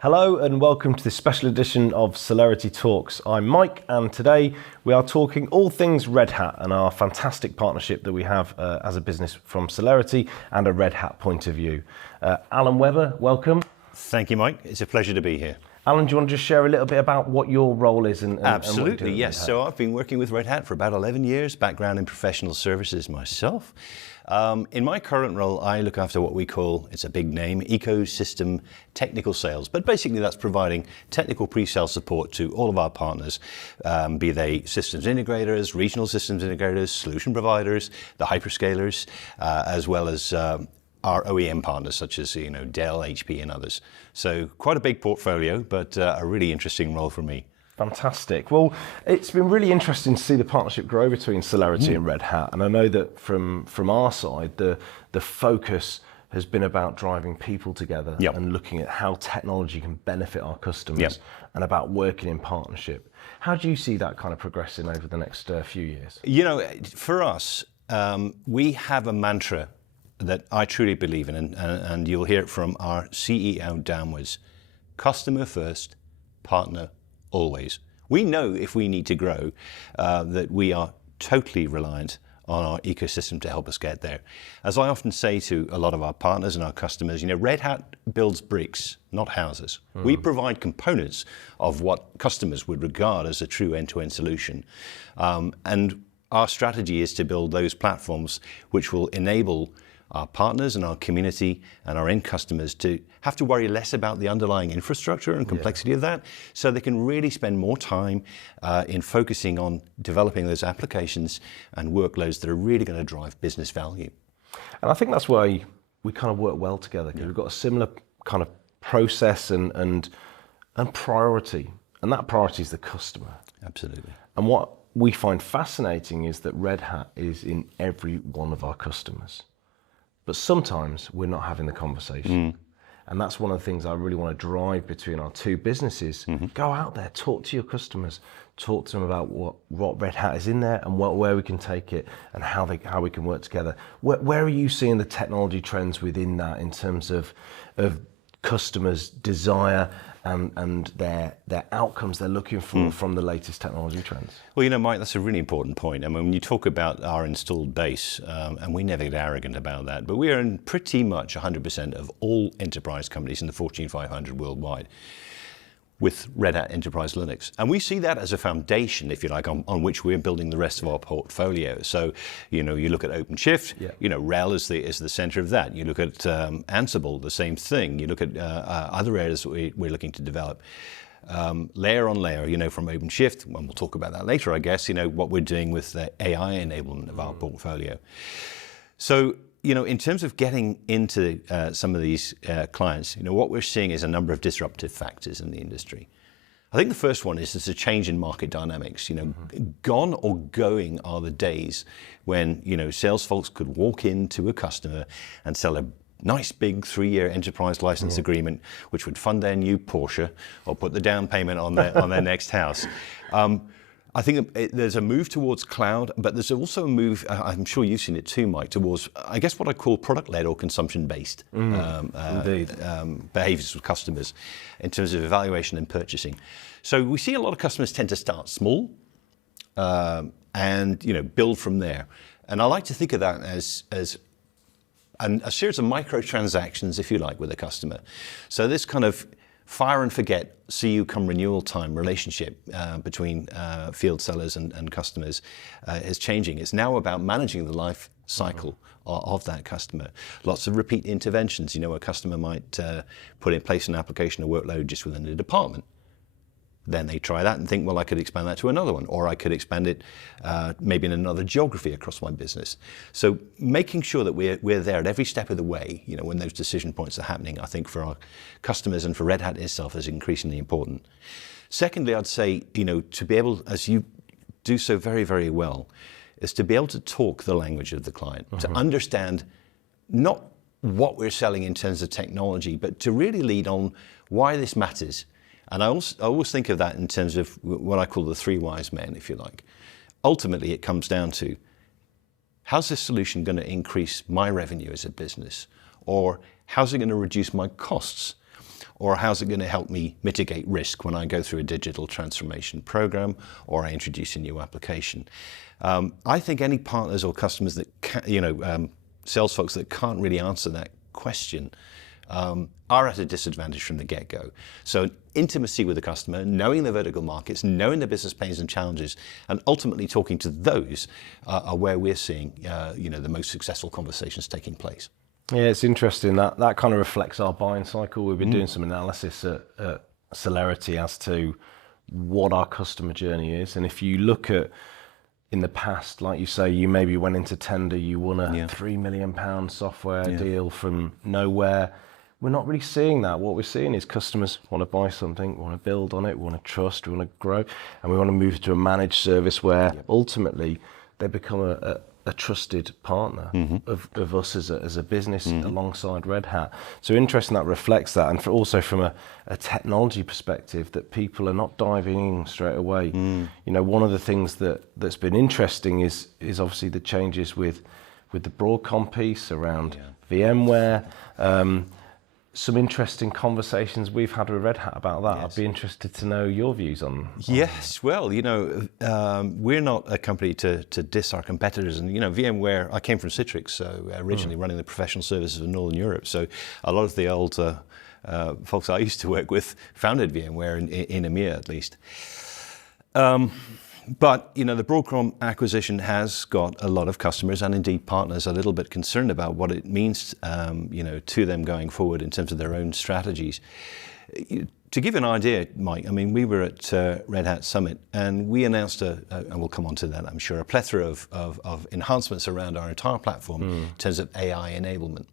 Hello and welcome to this special edition of Celerity Talks. I'm Mike and today we are talking all things Red Hat and our fantastic partnership that we have as a business from Celerity and a Red Hat point of view. Alan Webber, welcome. Thank you, Mike. It's a pleasure to be here. Alan, do you want to just share a little bit about what your role is? Absolutely, yes. So I've been working with Red Hat for about 11 years, background in professional services myself. In my current role, I look after what we call, it's a big name, ecosystem technical sales. But basically that's providing technical pre-sale support to all of our partners, be they systems integrators, regional systems integrators, solution providers, the hyperscalers, as well as our OEM partners such as Dell, HP and others. So quite a big portfolio, but a really interesting role for me. Fantastic. Well, it's been really interesting to see the partnership grow between Celerity and Red Hat. And I know that from our side, the focus has been about driving people together and looking at how technology can benefit our customers and about working in partnership. How do you see that kind of progressing over the next few years? For us, we have a mantra that I truly believe in, and you'll hear it from our CEO downwards. Customer first, partner always. We know if we need to grow that we are totally reliant on our ecosystem to help us get there. As I often say to a lot of our partners and our customers, Red Hat builds bricks, not houses. We provide components of what customers would regard as a true end-to-end solution. And our strategy is to build those platforms which will enable our partners and our community and our end customers to have to worry less about the underlying infrastructure and complexity of that, so they can really spend more time in focusing on developing those applications and workloads that are really going to drive business value. And I think that's why we kind of work well together, because we've got a similar kind of process and priority, and that priority is the customer. Absolutely. And what we find fascinating is that Red Hat is in every one of our customers. But sometimes we're not having the conversation. And that's one of the things I really want to drive between our two businesses. Go out there, talk to your customers, talk to them about what Red Hat is in there and where we can take it and how we can work together. Where are you seeing the technology trends within that in terms of customers' desire and their outcomes they're looking for from the latest technology trends? Well, Mike, that's a really important point. I mean, when you talk about our installed base, and we never get arrogant about that, but we are in pretty much 100% of all enterprise companies in the Fortune 500 worldwide with Red Hat Enterprise Linux. And we see that as a foundation, if you like, on which we're building the rest of our portfolio. So, you look at OpenShift, RHEL is the center of that. You look at Ansible, the same thing. You look at other areas that we're looking to develop. Layer on layer, from OpenShift, and we'll talk about that later, I guess, what we're doing with the AI enablement of our portfolio. So, in terms of getting into some of these clients, what we're seeing is a number of disruptive factors in the industry. I think the first one is there's a change in market dynamics. Gone or going are the days when, sales folks could walk into a customer and sell a nice big 3-year enterprise license agreement, which would fund their new Porsche or put the down payment on their next house. I think there's a move towards cloud, but there's also a move, I'm sure you've seen it too, Mike, towards, I guess, what I call product-led or consumption-based behaviors with customers in terms of evaluation and purchasing. So we see a lot of customers tend to start small and build from there. And I like to think of that as a series of microtransactions, if you like, with a customer. So this kind of fire and forget, see you come renewal time relationship between field sellers and customers is changing. It's now about managing the life cycle of that customer. Lots of repeat interventions. A customer might put in place an application or workload just within the department. Then they try that and think, well, I could expand that to another one, or I could expand it maybe in another geography across my business. So making sure that we're there at every step of the way, when those decision points are happening, I think for our customers and for Red Hat itself is increasingly important. Secondly, I'd say, to be able, as you do so very, very well, is to be able to talk the language of the client, to understand not what we're selling in terms of technology, but to really lead on why this matters. And I always think of that in terms of what I call the 3 wise men, if you like. Ultimately, it comes down to, how's this solution going to increase my revenue as a business? Or how's it going to reduce my costs? or how's it going to help me mitigate risk when I go through a digital transformation program or I introduce a new application? I think any partners or customers that sales folks that can't really answer that question are at a disadvantage from the get-go. So intimacy with the customer, knowing the vertical markets, knowing the business pains and challenges, and ultimately talking to those are where we're seeing the most successful conversations taking place. Yeah, it's interesting. That kind of reflects our buying cycle. We've been doing some analysis at Celerity as to what our customer journey is. And if you look at in the past, like you say, you maybe went into tender, you won a £3 million software deal from nowhere. We're not really seeing that. What we're seeing is customers want to buy something, want to build on it, want to trust, we want to grow, and we want to move to a managed service where ultimately they become a trusted partner of us as a business alongside Red Hat. So interesting that reflects that, and also from a technology perspective, that people are not diving in straight away. One of the things that's been interesting is obviously the changes with the Broadcom piece around VMware. Some interesting conversations we've had with Red Hat about that. I'd be interested to know your views on Yes, well, we're not a company to diss our competitors. And, VMware, I came from Citrix, so originally running the professional services of Northern Europe. So a lot of the old folks I used to work with founded VMware in EMEA, at least. But, the Broadcom acquisition has got a lot of customers and indeed partners a little bit concerned about what it means, to them going forward in terms of their own strategies. To give you an idea, Mike, we were at Red Hat Summit and we announced and we'll come on to that, I'm sure, a plethora of enhancements around our entire platform in terms of AI enablement.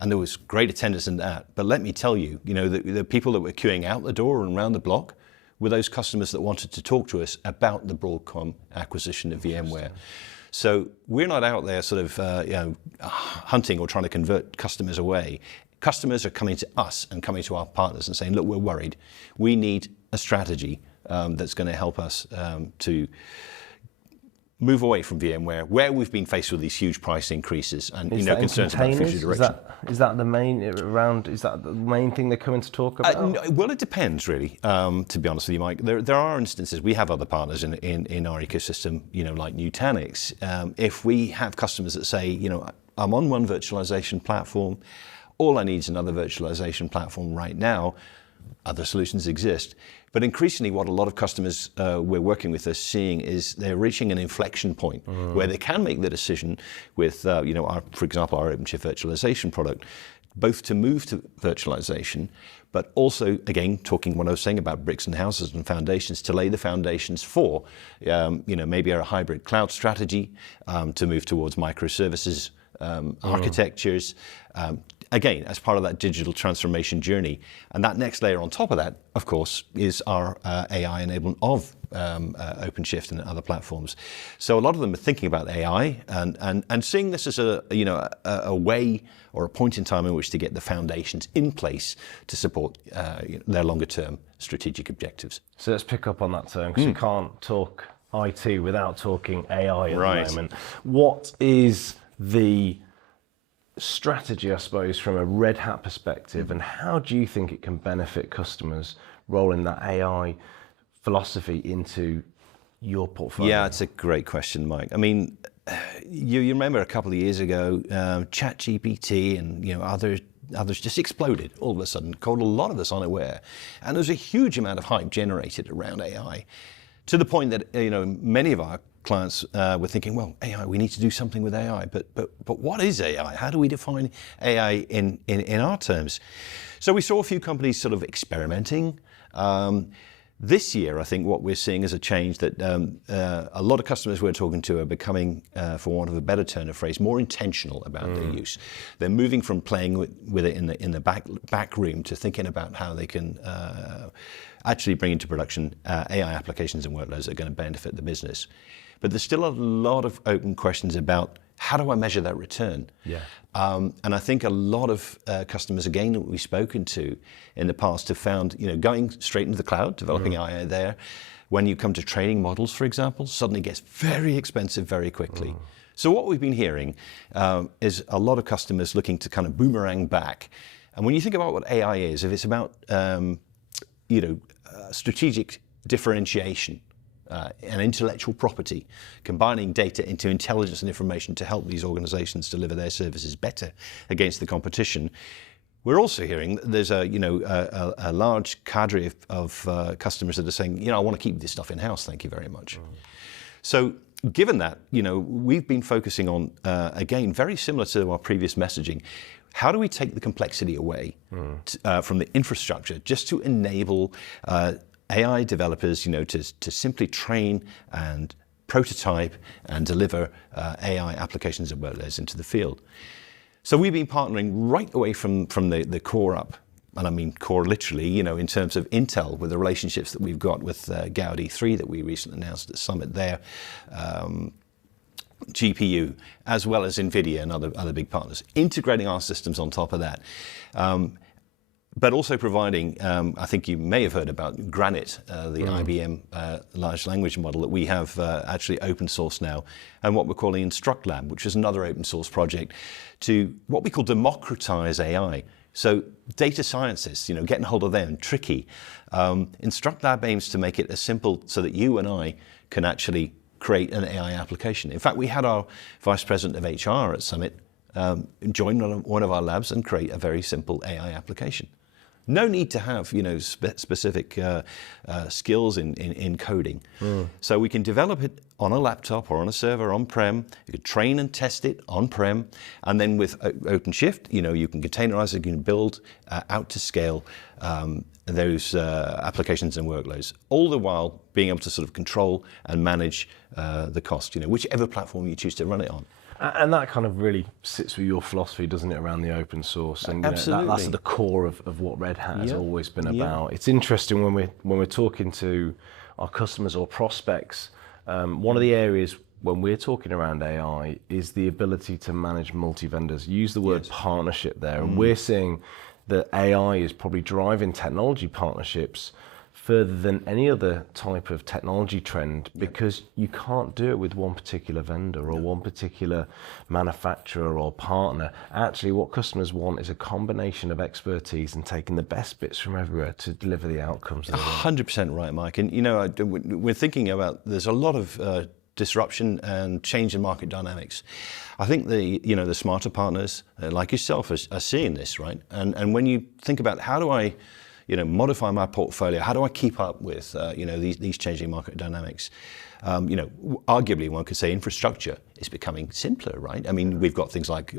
And there was great attendance in that. But let me tell you, the people that were queuing out the door and around the block were those customers that wanted to talk to us about the Broadcom acquisition of VMware. So we're not out there sort of hunting or trying to convert customers away. Customers are coming to us and coming to our partners and saying, look, we're worried. We need a strategy that's going to help us to move away from VMware, where we've been faced with these huge price increases and concerns about future direction. Is that the main thing they're coming to talk about? No, well, it depends, really. To be honest with you, Mike, there are instances. We have other partners in our ecosystem, like Nutanix. If we have customers that say, I'm on one virtualization platform, all I need is another virtualization platform right now. Other solutions exist. But increasingly what a lot of customers we're working with are seeing is they're reaching an inflection point where they can make the decision with, for example, our OpenShift virtualization product, both to move to virtualization, but also, again, talking what I was saying about bricks and houses and foundations, to lay the foundations for, maybe a hybrid cloud strategy, to move towards microservices, architectures, again, as part of that digital transformation journey. And that next layer on top of that, of course, is our AI enablement of OpenShift and other platforms. So a lot of them are thinking about AI and seeing this as a way or a point in time in which to get the foundations in place to support their longer term strategic objectives. So let's pick up on that term, because you can't talk IT without talking AI at the moment. What is the strategy, I suppose, from a Red Hat perspective, and how do you think it can benefit customers rolling that AI philosophy into your portfolio? Yeah, it's a great question, Mike. You remember a couple of years ago, ChatGPT and others just exploded all of a sudden, caught a lot of us unaware, and there was a huge amount of hype generated around AI, to the point that many of our clients were thinking, well, AI, we need to do something with AI, but what is AI? How do we define AI in our terms? So we saw a few companies sort of experimenting. This year, I think what we're seeing is a change that a lot of customers we're talking to are becoming, for want of a better turn of phrase, more intentional about their use. They're moving from playing with it in the back room to thinking about how they can actually bring into production AI applications and workloads that are going to benefit the business. But there's still a lot of open questions about how do I measure that return? Yeah. And I think a lot of customers, again, that we've spoken to in the past have found, going straight into the cloud, developing AI there, when you come to training models, for example, suddenly gets very expensive very quickly. So what we've been hearing is a lot of customers looking to kind of boomerang back And when you think about what AI is, if it's about strategic differentiation and intellectual property, combining data into intelligence and information to help these organizations deliver their services better against the competition, we're also hearing that there's a large cadre of customers that are saying, I want to keep this stuff in-house, thank you very much. So given that, we've been focusing on, again, very similar to our previous messaging, how do we take the complexity away from the infrastructure just to enable AI developers, to simply train and prototype and deliver AI applications and workloads into the field. So we've been partnering right away from the core up, and I mean core literally, in terms of Intel, with the relationships that we've got with Gaudi 3 that we recently announced at Summit there, GPU, as well as NVIDIA and other big partners, integrating our systems on top of that. But also providing, I think you may have heard about Granite, the IBM large language model that we have actually open source now, and what we're calling Instruct Lab, which is another open source project to what we call democratize AI. So data scientists, getting hold of them, tricky. Instruct Lab aims to make it as simple so that you and I can actually create an AI application. In fact, we had our Vice President of HR at Summit join one of our labs and create a very simple AI application. No need to have specific skills in coding. So we can develop it on a laptop or on a server on-prem. You can train and test it on-prem, and then with OpenShift, you can containerize it, you can build out to scale those applications and workloads, all the while being able to sort of control and manage the cost, whichever platform you choose to run it on. And that kind of really sits with your philosophy, doesn't it, around the open source? And absolutely, that's at the core of what Red Hat has always been about. It's interesting when we're talking to our customers or prospects. One of the areas when we're talking around AI is the ability to manage multi-vendors. Use the word partnership there, and we're seeing that AI is probably driving technology partnerships further than any other type of technology trend, because you can't do it with one particular vendor or one particular manufacturer or partner. Actually, what customers want is a combination of expertise and taking the best bits from everywhere to deliver the outcomes. 100% right, Mike. And we're thinking about, there's a lot of disruption and change in market dynamics. I think the smarter partners like yourself are seeing this, right? And when you think about how do I modify my portfolio, how do I keep up with these changing market dynamics? Arguably one could say infrastructure is becoming simpler, right? I mean, we've got things like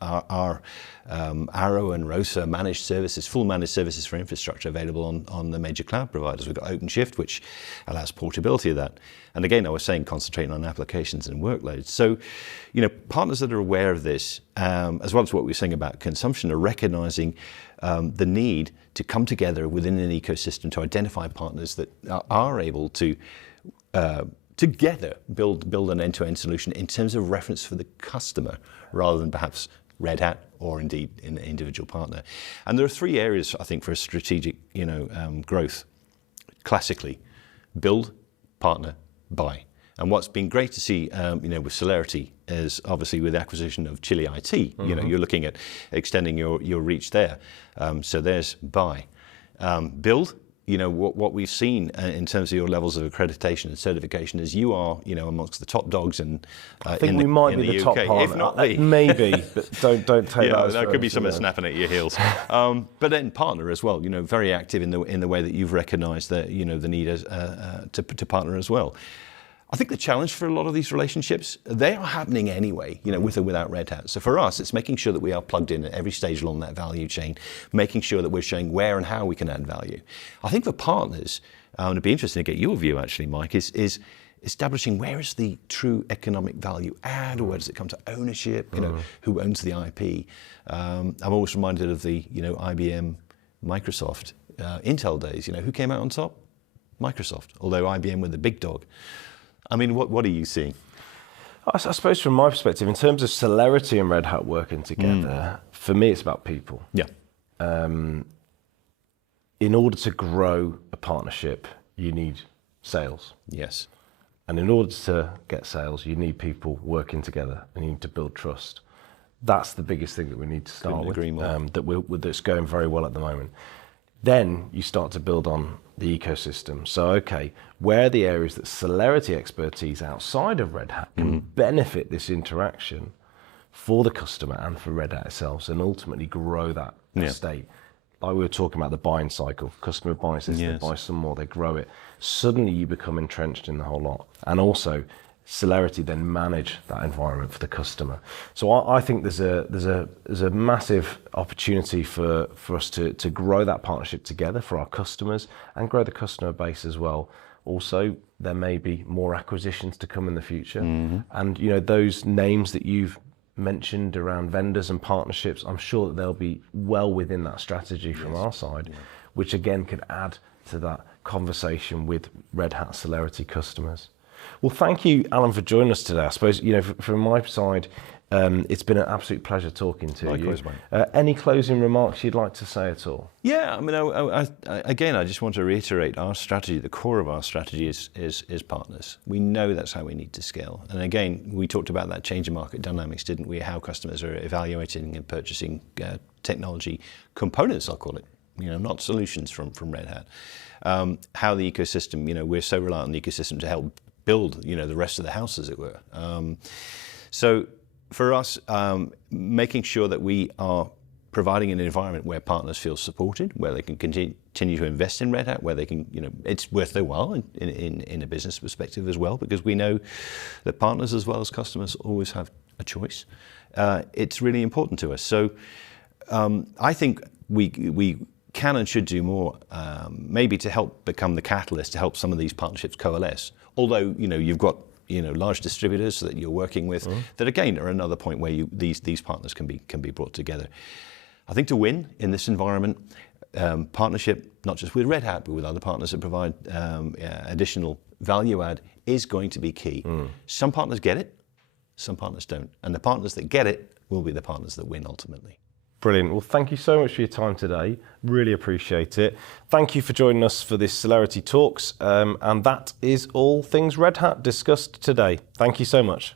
our Arrow and ROSA managed services, full managed services for infrastructure available on the major cloud providers. We've got OpenShift, which allows portability of that. And again, I was saying concentrating on applications and workloads. So, partners that are aware of this, as well as what we were saying about consumption, are recognizing the need to come together within an ecosystem to identify partners that are able to together build an end-to-end solution in terms of reference for the customer, rather than perhaps Red Hat or indeed an individual partner. And there are three areas, I think, for strategic growth. Classically, build, partner, buy. And what's been great to see, with Celerity is obviously with the acquisition of Chile IT. You're looking at extending your reach there. So there's buy. Build. What we've seen in terms of your levels of accreditation and certification is you are, amongst the top dogs I think we might be the top partner. If not the. Maybe, but don't take that as there could be someone snapping at your heels. But then partner as well, very active in the way that you've recognised that, the need to partner as well. I think the challenge for a lot of these relationships, they are happening anyway, with or without Red Hat. So for us, it's making sure that we are plugged in at every stage along that value chain, making sure that we're showing where and how we can add value. I think for partners, and it'd be interesting to get your view actually, Mike, is establishing where is the true economic value add, or where does it come to ownership, who owns the IP. I'm always reminded of the, IBM, Microsoft, Intel days, who came out on top? Microsoft, although IBM were the big dog. I mean, what are you seeing? I suppose from my perspective, in terms of Celerity and Red Hat working together, for me, it's about people. Yeah. In order to grow a partnership, you need sales. Yes. And in order to get sales, you need people working together and you need to build trust. That's the biggest thing that we need to start Couldn't with. agree more. That's going very well at the moment. Then you start to build on the ecosystem. So, okay, where are the areas that Celerity expertise outside of Red Hat can benefit this interaction for the customer and for Red Hat itself, and ultimately grow that estate? Like we were talking about the buying cycle. Customer buys this, they buy some more, they grow it. Suddenly you become entrenched in the whole lot. And also, Celerity then manage that environment for the customer. So I think there's a massive opportunity for us to grow that partnership together for our customers and grow the customer base as well. Also, there may be more acquisitions to come in the future. And those names that you've mentioned around vendors and partnerships, I'm sure that they'll be well within that strategy from our side, which again could add to that conversation with Red Hat Celerity customers. Well, thank you, Alan, for joining us today. I suppose, from my side, it's been an absolute pleasure talking to you. Likewise, mate. Any closing remarks you'd like to say at all? Yeah, I mean, I just want to reiterate our strategy. The core of our strategy is partners. We know that's how we need to scale. And again, we talked about that change in market dynamics, didn't we? How customers are evaluating and purchasing technology components, I'll call it. Not solutions from Red Hat. How the ecosystem, we're so reliant on the ecosystem to help build, the rest of the house, as it were. So for us, making sure that we are providing an environment where partners feel supported, where they can continue to invest in Red Hat, where they can, it's worth their while in a business perspective as well, because we know that partners as well as customers always have a choice. It's really important to us. So I think we can and should do more, maybe to help become the catalyst to help some of these partnerships coalesce. Although, you've got large distributors that you're working with that again are another point where these partners can be brought together. I think to win in this environment, partnership, not just with Red Hat, but with other partners that provide additional value add, is going to be key. Some partners get it, some partners don't. And the partners that get it will be the partners that win ultimately. Brilliant. Well, thank you so much for your time today. Really appreciate it. Thank you for joining us for this Celerity Talks. And that is all things Red Hat discussed today. Thank you so much.